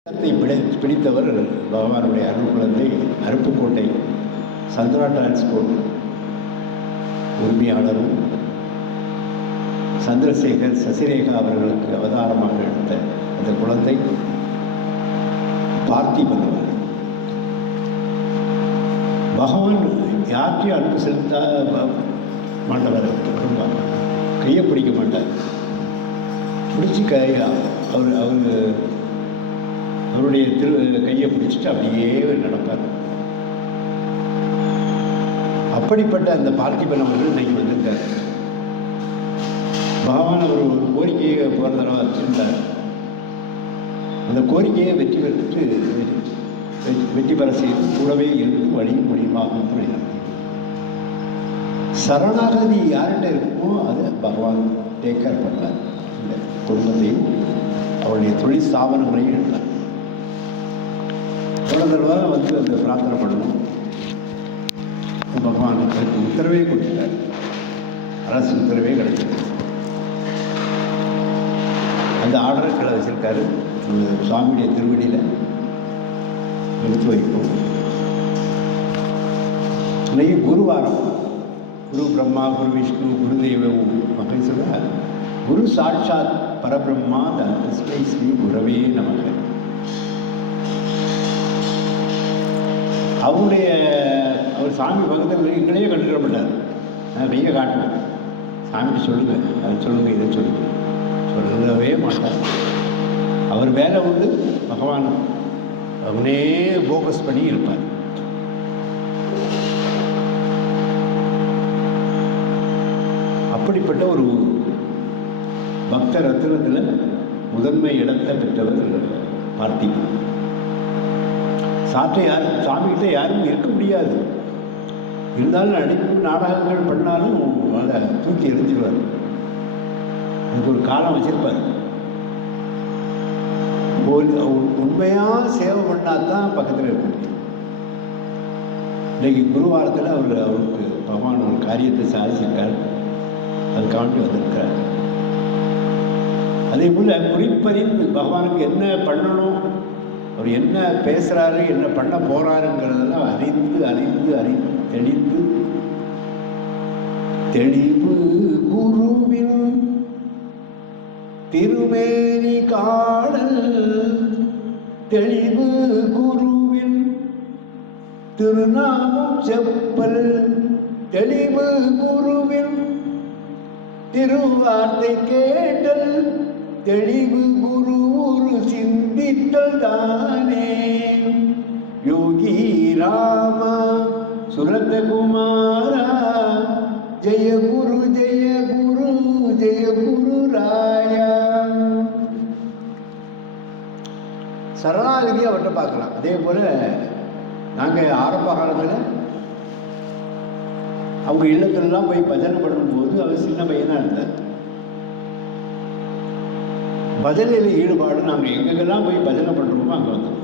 பிடித்தவர் பகவானுடைய அருள் குழந்தை அருப்புக்கோட்டை சந்திரா டிரான்ஸ்போர்ட் உரிமையாளரும் சந்திரசேகர் சசிரேகா அவர்களுக்கு அவதாரமாக எடுத்த அந்த குழந்தை பார்த்திபன். பகவான் யாற்றையும் அன்பு செலுத்த மாட்டவர், கையை பிடிக்க மாட்டார். பிடிச்சி அவருடைய கையை பிடிச்சிட்டு அப்படியே நடப்பார். அப்படிப்பட்ட அந்த பார்த்திபன் அவர்கள் இன்னைக்கு வந்திருக்கார். பகவான் அவர் ஒரு கோரிக்கையை போகிற தடவை வச்சிருந்தார். அந்த கோரிக்கையை வெற்றி பெற செய்து கூடவே இருந்து வழியும் மொழியுமாகும் நடத்தி. சரணாகதி யார்கிட்ட இருக்குமோ அது பகவான் டேக் கேர் பண்ணார். இந்த குடும்பத்தையும் அவருடைய தொழில் ஸ்தாபனங்களையும் எடுத்தார். போன தடவை வந்து அந்த பிரார்த்தனை பண்ணணும். பகவான் உத்தரவே கொடுத்தார். அரசு உத்தரவே கிடைச்சது. அந்த ஆர்டரை கீழே வச்சிருக்காரு. சுவாமியுடைய திருவடியில் எடுத்து வைப்போம். இன்னைக்கு குருவாரம். குரு பிரம்மா, குரு விஷ்ணு, குரு தெய்வம் அப்படின்னு சொல்ல குரு சாட்சாத் பரபிரம்மா தஸ்மை ஸ்ரீ குரவே நமக. அவர் சாமி பக்கத்தில் எங்களையே கண்டுக்கிறப்பட்டார். நான் கையை காட்டுவேன், சாமிக்கு சொல்லுங்கள், அதை சொல்லுங்கள், இதை சொல்லுங்கள், சொல்லவே மாட்டார். அவர் வேலை உண்டு, பகவான் அவனே ஃபோக்கஸ் பண்ணி இருப்பார். அப்படிப்பட்ட ஒரு பக்த ரத்னத்தில் முதன்மை இடத்தை பெற்றவர் பார்த்திபன். சாமிகிட்ட யாரும் இருக்க முடியாது. இருந்தாலும் நடிப்பு நாடகங்கள் பண்ணாலும் அதை தூக்கி எரிஞ்சிருவார். அதுக்கு ஒரு காலம் வச்சிருப்பார். உண்மையாக சேவை பண்ணாதான் பக்கத்தில் இருக்க முடியும். இன்னைக்கு குருவாரத்தில் அவருக்கு பகவான் ஒரு காரியத்தை சாதிச்சிருக்கார். அதுக்காண்டி வந்திருக்கிறார். அதே போல் குறிப்பறிந்து பகவானுக்கு என்ன பண்ணணும், அவர் என்ன பேசுகிறாரு, என்ன பண்ண போகிறாருங்கிறதெல்லாம் அறிந்து தெளிவு குருவின் திருமேனி காடல், தெளிவு குருவின் திருநாமம் செப்பல், தெளிவு குருவின் திருவார்த்தை கேட்டல், தெளிவு குரு சிந்தித்தல் தானே. யோகி ராமா சுரதகுமாரா ஜெய குரு ஜெய குரு ஜெய குரு ராயா. சரணாகதி அவர்கிட்ட பார்க்கலாம். அதே போல் நாங்கள் ஆரம்ப காலத்தில் அவங்க இல்லத்திலலாம் போய் பஜனை பண்ணும்போது அவர் சின்ன பையனாக இருந்தார். பஜனையில் ஈடுபாடு நாங்கள் எங்கெங்கெல்லாம் போய் பஜனை பண்ணுறோமோ அங்கே வந்தோம்.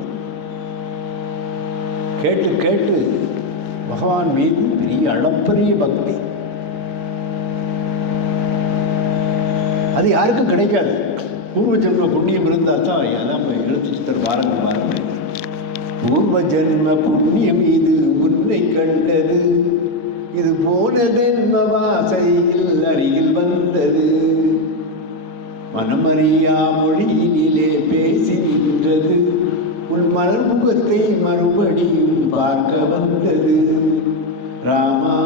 கேட்டு பகவான் மீது பெரிய அளப்பரிய பக்தி. அது யாருக்கும் கிடைக்காது. பூர்வ ஜென்ம புண்ணியம் இருந்தால் தான் அதான் எழுத்து சித்தர் பாருங்கள். பூர்வ ஜென்ம புண்ணியம் இது உன்னை கண்டது, இது போல ஜென்ம வாசையில் அருகில் வந்தது, மனமறியா மொழியினிலே பேசி நின்றது, உன் மலர் முகத்தை மறுபடியும் பார்க்க வந்தது. ராமா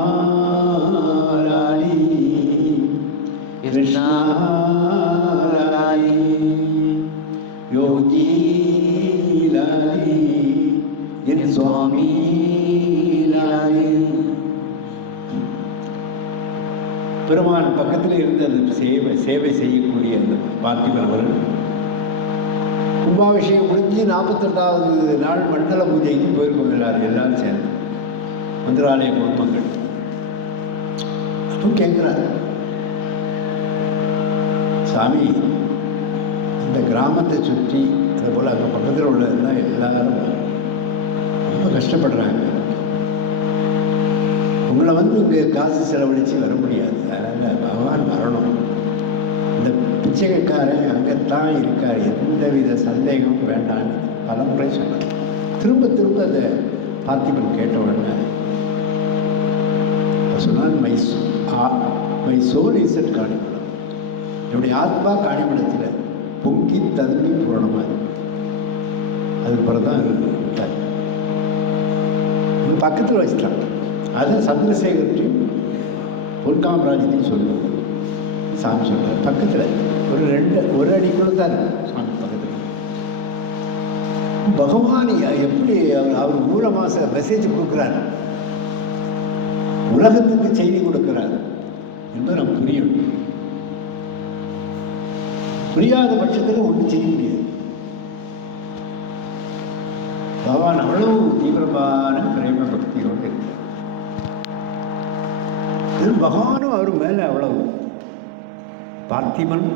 ராணி கிருஷ்ணா ராணி யோகி லாரி என் சுவாமி லாரி. பெருமான் பக்கத்தில் இருந்து அந்த சேவை செய்யக்கூடிய அந்த பார்த்திபன் அவர்கள் கும்பாபிஷேகம் முடிஞ்சு 42வது நாள் மண்டல பூஜைக்கு போயிருக்கிறார். எல்லாரும் சேர்ந்து மந்திராலய குடும்பங்கள். அப்போ கேட்குறாரு, சாமி இந்த கிராமத்தை சுற்றி அதே போல் அங்கே பக்கத்தில் உள்ளதெல்லாம் எல்லாரும் ரொம்ப கஷ்டப்படுறாங்க. உங்களை இங்கே காசு செலவழித்து வர முடியாது, அதனால் பகவான் வரணும். இந்த பிச்சைக்காரன் அங்கத்தான் இருக்கார், எந்தவித சந்தேகமும் வேண்டான்னு பல முறை சொன்னார். திரும்ப திரும்ப அந்த பார்த்திபன் கேட்ட உடனே சொன்னான், my soul is at Kanimadam. என்னுடைய ஆத்மா காணிமடத்தில் பொங்கி ததும்பி பூரணமாக அதுக்கு பிறகு தான் விட்டார். பக்கத்தில் வச்சுட்டான். அதை சந்திரசேகர்ட்டையும் பொற்காமராஜத்தையும் சொல்லுவோம். சாமி சொல்கிறார் பக்கத்தில் ஒரு அடிக்குள்ள தான் இருக்கு சாமி பக்கத்தில். பகவான் எப்படி அவர் மூலமாக மெசேஜ் கொடுக்குறார், உலகத்துக்கு செய்தி கொடுக்கிறார் என்பது நம்ம புரியணும். புரியாத பட்சத்தில் ஒன்றும் செய்ய முடியாது. பகவான் அவ்வளவு தீவிரமான பிரேம பக்தியோடு இருக்கிறார். பகவானும் அவர் மேலே அவ்வளவு. பார்த்திபன்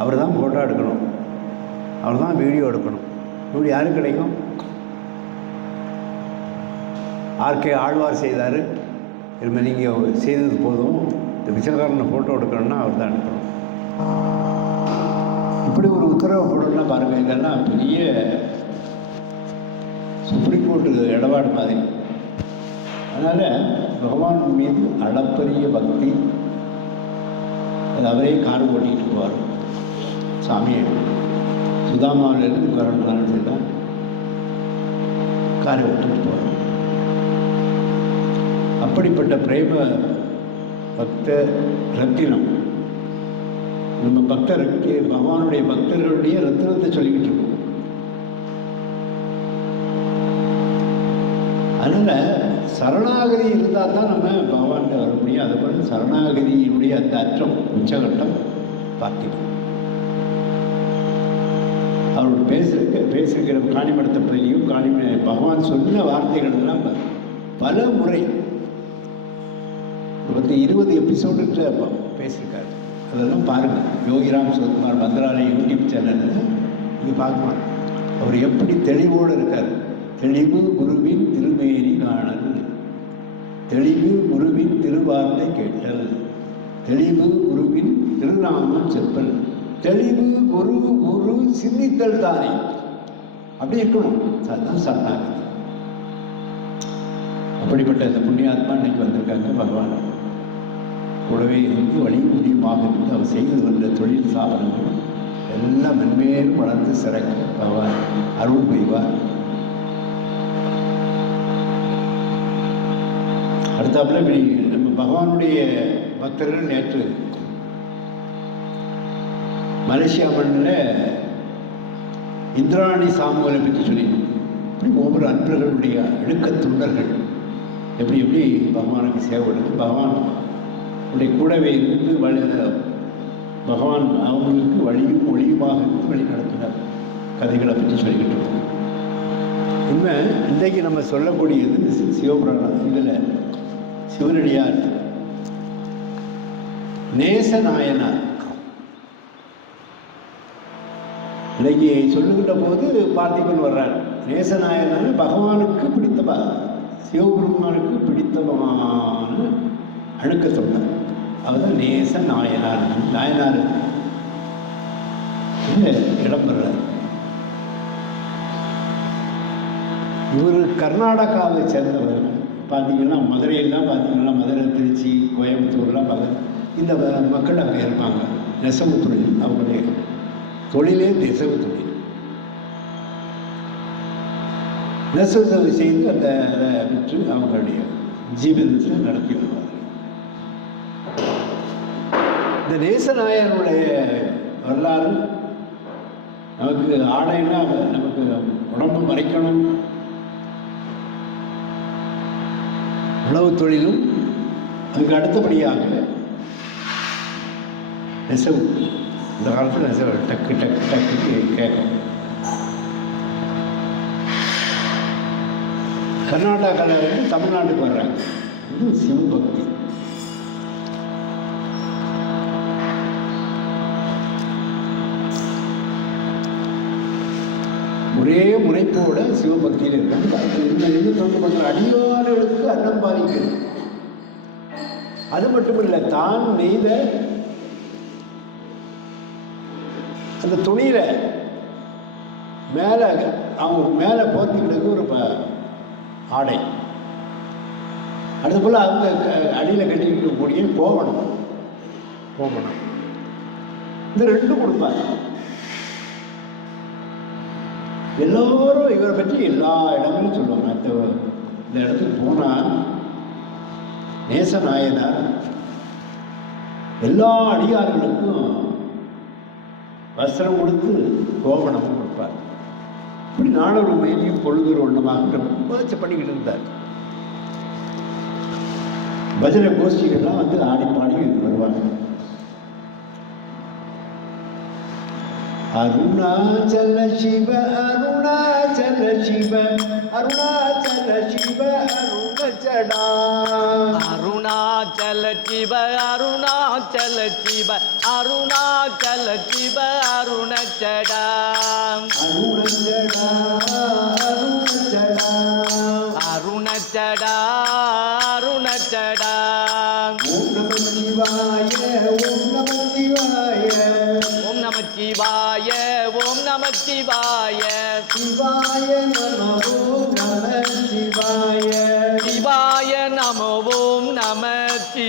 அவர் தான் ஃபோட்டோ எடுக்கணும், அவர் தான் வீடியோ எடுக்கணும். இப்படி யாரும் கிடைக்கும்? ஆர்கே ஆழ்வார் செய்தார். இதுமாதிரி நீங்கள் செய்தது போதும், இந்த பிச்சைக்காரனை ஃபோட்டோ எடுக்கணும்னா அவர் தான் எடுக்கணும். இப்படி ஒரு உத்தரவு போடணும்னா பாருங்கள், இதெல்லாம் பெரிய சுப்ரீம் கோர்ட்டு இடபாடு மாதிரி. அதனால் பகவான் மீது அளப்பரிய பக்தி. அது அவரே கார் ஓட்டிகிட்டு போவார். சாமியை சுதாமாவிலேருந்து வரணும்னு தான் காரை ஓட்டிகிட்டு போவார். அப்படிப்பட்ட பிரேம பக்த ரத்தினம் நம்ம பக்தருக்கு பகவானுடைய பக்தர்களுடைய ரத்தினத்தை சொல்லிக்கிட்டு இருக்கோம். அதனால் சரணாகதி இருந்தால் தான் நம்ம பகவான்கிட்ட வர முடியும். அது போல சரணாகதியினுடைய அந்த அற்றம் உச்சகட்டம் பார்த்திபன். அவரோட பேசுகிற காணிமடத்தை பற்றியும் பகவான் சொன்ன வார்த்தைகள் எல்லாம் பல முறை 20 எபிசோடுக்கு பேசியிருக்காரு. அதெல்லாம் பாருங்கள். யோகிராம் சுகுமார் மந்திராலய யூடியூப் சேனலில் இது பார்க்கலாம். அவர் எப்படி தெளிவோடு இருக்கார். தெளிவு குருவின் திருமேனி காணல், தெளிவு குருவின் திருவார்த்தை கேட்டல், தெளிவு குருவின் திருநாமம் செப்பல், தெளிவு குரு சிந்தித்தல் தானே. அப்படி இருக்கணும். அதுதான் சரணாகதி. அப்படிப்பட்ட இந்த புண்ணியாத்மா இன்னைக்கு வந்திருக்காங்க. பகவான் கூடவே இருந்து வழி முடியுமாக இருந்து அவர் செய்து வந்த தொழில் சாதனங்கள் எல்லாம் மென்மேலும் வளர்ந்து சிறக்க பகவான் அருள் புரிவார். அடுத்தாப்புல நம்ம பகவானுடைய பக்தர்கள் நேற்று மலேசியா மண்ணில் இந்திராணி சாமுவலை பற்றி சொல்லினோம். இப்படி ஒவ்வொரு அன்பர்களுடைய இடுக்கத்துண்டர்கள் எப்படி பகவானுக்கு சேவை கொடுத்து பகவானுடைய கூடவே இருந்து பகவான் அவங்களுக்கு வழியும் ஒளியுமாக இருந்து வழி நடத்தினார். கதைகளை பற்றி சொல்லிக்கிட்டு இருக்கோம். உண்மை இன்றைக்கு நம்ம சொல்லக்கூடியது சிவபுராணம். இதில் சிவனடியார் நேசநாயனார் இன்னைக்கு சொல்லுகின்ற போது பார்த்திபன் வர்றார். நேசநாயனார் பகவானுக்கு பிடித்தவா, சிவபெருமானுக்கு பிடித்தமான அழுக்க சொன்னார். அவர் தான் நேச நாயனார். நாயனார் இடம் பெறார். இவர் கர்நாடகாவை சேர்ந்தவர். பார்த்தீங்கன்னா மதுரையெல்லாம் பார்த்தீங்கன்னா மதுரை, திருச்சி, கோயம்புத்தூர்லாம் இந்த மக்கள் அங்கே இருப்பாங்க. நெசவு தொழில் அவங்களுடைய தொழிலே நெசவு தொழில். நெசவு செய்து அந்த விற்று அவங்களுடைய ஜீவிதத்தை நடத்தி வருவார். இந்த நேசநாயனுடைய வரலாறு நமக்கு ஆடைன்னா நமக்கு உடம்பு மறைக்கணும், உணவு தொழிலும் அதுக்கு அடுத்தபடியாக நெசவு. இந்த காலத்தில் நெசவு டக்கு டக்கு டக்கு கேட்கும். கர்நாடகாவில் தமிழ்நாட்டுக்கு வர்றாங்க. இது சிவபக்தி. ஒரே முனைப்போட சிவபக்தியில் இருக்காங்க. தொண்டு அடியார்களுக்கு அன்னம் பாதிக்கிறது. அது மட்டும் இல்லை, தான் நெய்த அந்த துணியில மேல அவங்க மேலே போர்த்திக்கிட்டு ஒரு ஆடை, அடுத்த போல் அவங்க அடியில் கட்டிக்கக்கூடிய கோவணம், இந்த ரெண்டும் கொடுப்பாங்க. எல்லோரும் இவரை பற்றி எல்லா இடங்களும் சொல்லுவாங்க. இந்த இடத்துக்கு போனால் நேசநாயனார் எல்லா அடியார்களுக்கும் வஸ்திரம் கொடுத்து கோவணமும் கொடுப்பார். இப்படி நாடொரு மேலையும் பொழுதொரு ஒன்றமாக ரொம்ப பண்ணிக்கிட்டு இருந்தார். பஜனை கோஷ்டிகள்லாம் வந்து ஆடி பாடி வருவாங்க. அருணாச்சல சிவ அருணாச்சல சிவ அருணாச்சல சிவ அருணச்சடா, அருணாச்சல சிவ அருணாச்சல சிவ அருணாச்சல சிவ அருணச்சடா, அருணச்சடா அருணச்சடா அருணச்சடா அருணச்சடா. ஓம் நம சிவாய ஓம் நம சிவாய ஓம் நம சிவாய ஓம் நம சிவாய சிவாய நம